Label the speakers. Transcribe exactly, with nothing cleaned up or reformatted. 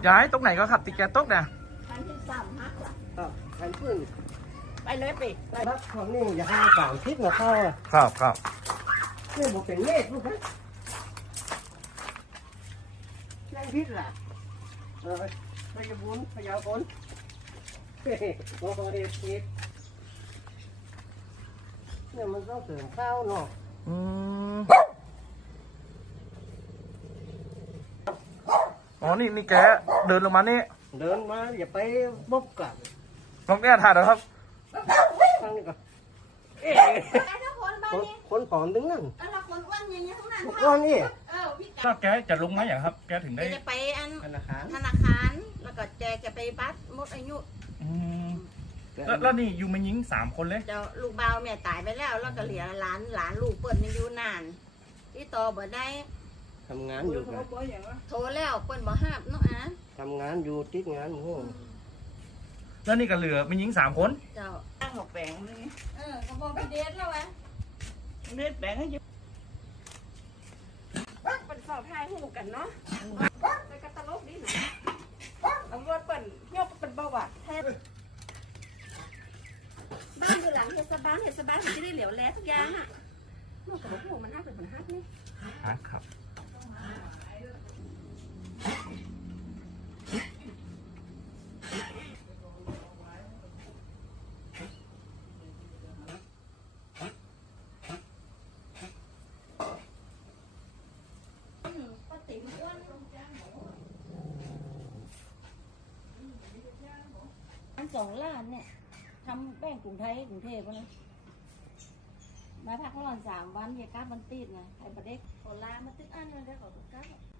Speaker 1: ย้ายตรงไหนก็ขับติแกตกเนี่ย
Speaker 2: คันที่สามฮักอ่ะ
Speaker 3: ครับขันพื้น
Speaker 2: ไปเลยไป
Speaker 3: ได้ครับของนี่อย่าให้สามทิศมาเข้าอ่ะ
Speaker 1: ครับครับ
Speaker 3: นี่บอกเป็นเลขลูกนะแรงพิษล่ะเออพยาบุญพยาบุญเฮ้ยโอ้โหเด็ดพิษเนี่ยมันต้องเสริมข้าวเนาะ
Speaker 1: อืมอ๋อนี่นี่แกเดินลงมานี่
Speaker 3: เดินมาอย่าไปบกกัน
Speaker 1: ลองแก้ถ่ายหน่อยครับ
Speaker 3: ทางนี้ก่อนเอ๊ะ
Speaker 2: ไอ้ถ้าคนบ้าน
Speaker 3: คน
Speaker 2: นี้
Speaker 3: คนผอมถึงนั่น
Speaker 2: เออเราคนอ้วนอย่างเงี้ยทั้งนั้น
Speaker 3: อ้วนนี่
Speaker 2: เออพี่
Speaker 1: ก็แกจะลงไหมอย่างครับ แกถึง
Speaker 2: แก
Speaker 1: ได้
Speaker 2: จะไปอัน
Speaker 3: ธนาคาร
Speaker 2: ธนาคารแล้วก็แกจะไปบัตรหมดอายุ
Speaker 1: อืมแล้วแล้วนี่อยู่มายิงสามคนเลย
Speaker 2: เจ้าลูกบ่าวแม่ตายไปแล้วแล้วก็เหลือหลานหลานลูกเปิดในอยู่นานที่ต่อบ่ได้
Speaker 3: ทำงานอยู่นะ
Speaker 2: โทรแล้วเปิ้นบ่ห้ามเนาะอ่ะ
Speaker 3: ทำงานอยู่ติดงานโอ้
Speaker 1: แล้วนี่ก็เหลือมายิงสามคน
Speaker 2: เจ้า
Speaker 4: ตั้งหกแปลงเลย
Speaker 2: เออก็บอกพี่เดชแล้ววะ
Speaker 4: เลือดแปลงให้อยู่
Speaker 2: เป็นสอบทายหูกันเนาะแต่ก็ตลกดีนะตำรวจเปิ้นยกเป็นเบาหวานแทบบ้านอยู่หลังเทศบาลเทศบาลมันจะได้เหลียวแลทุกอย่างอ่ะนอกจากบอกว่ามันฮักเป็นมันฮักนี่
Speaker 1: ฮะครับ
Speaker 2: ป้าติ๋มอ้วนอันสองล้านเนี่ยทำแป้งกรุงไทยกรุงเทพวะนะมาพักร้อนสามวันเยก้าบันติดนะไอ้ประเด็กโคลามาตึกอันมันได้ขอตุกก้า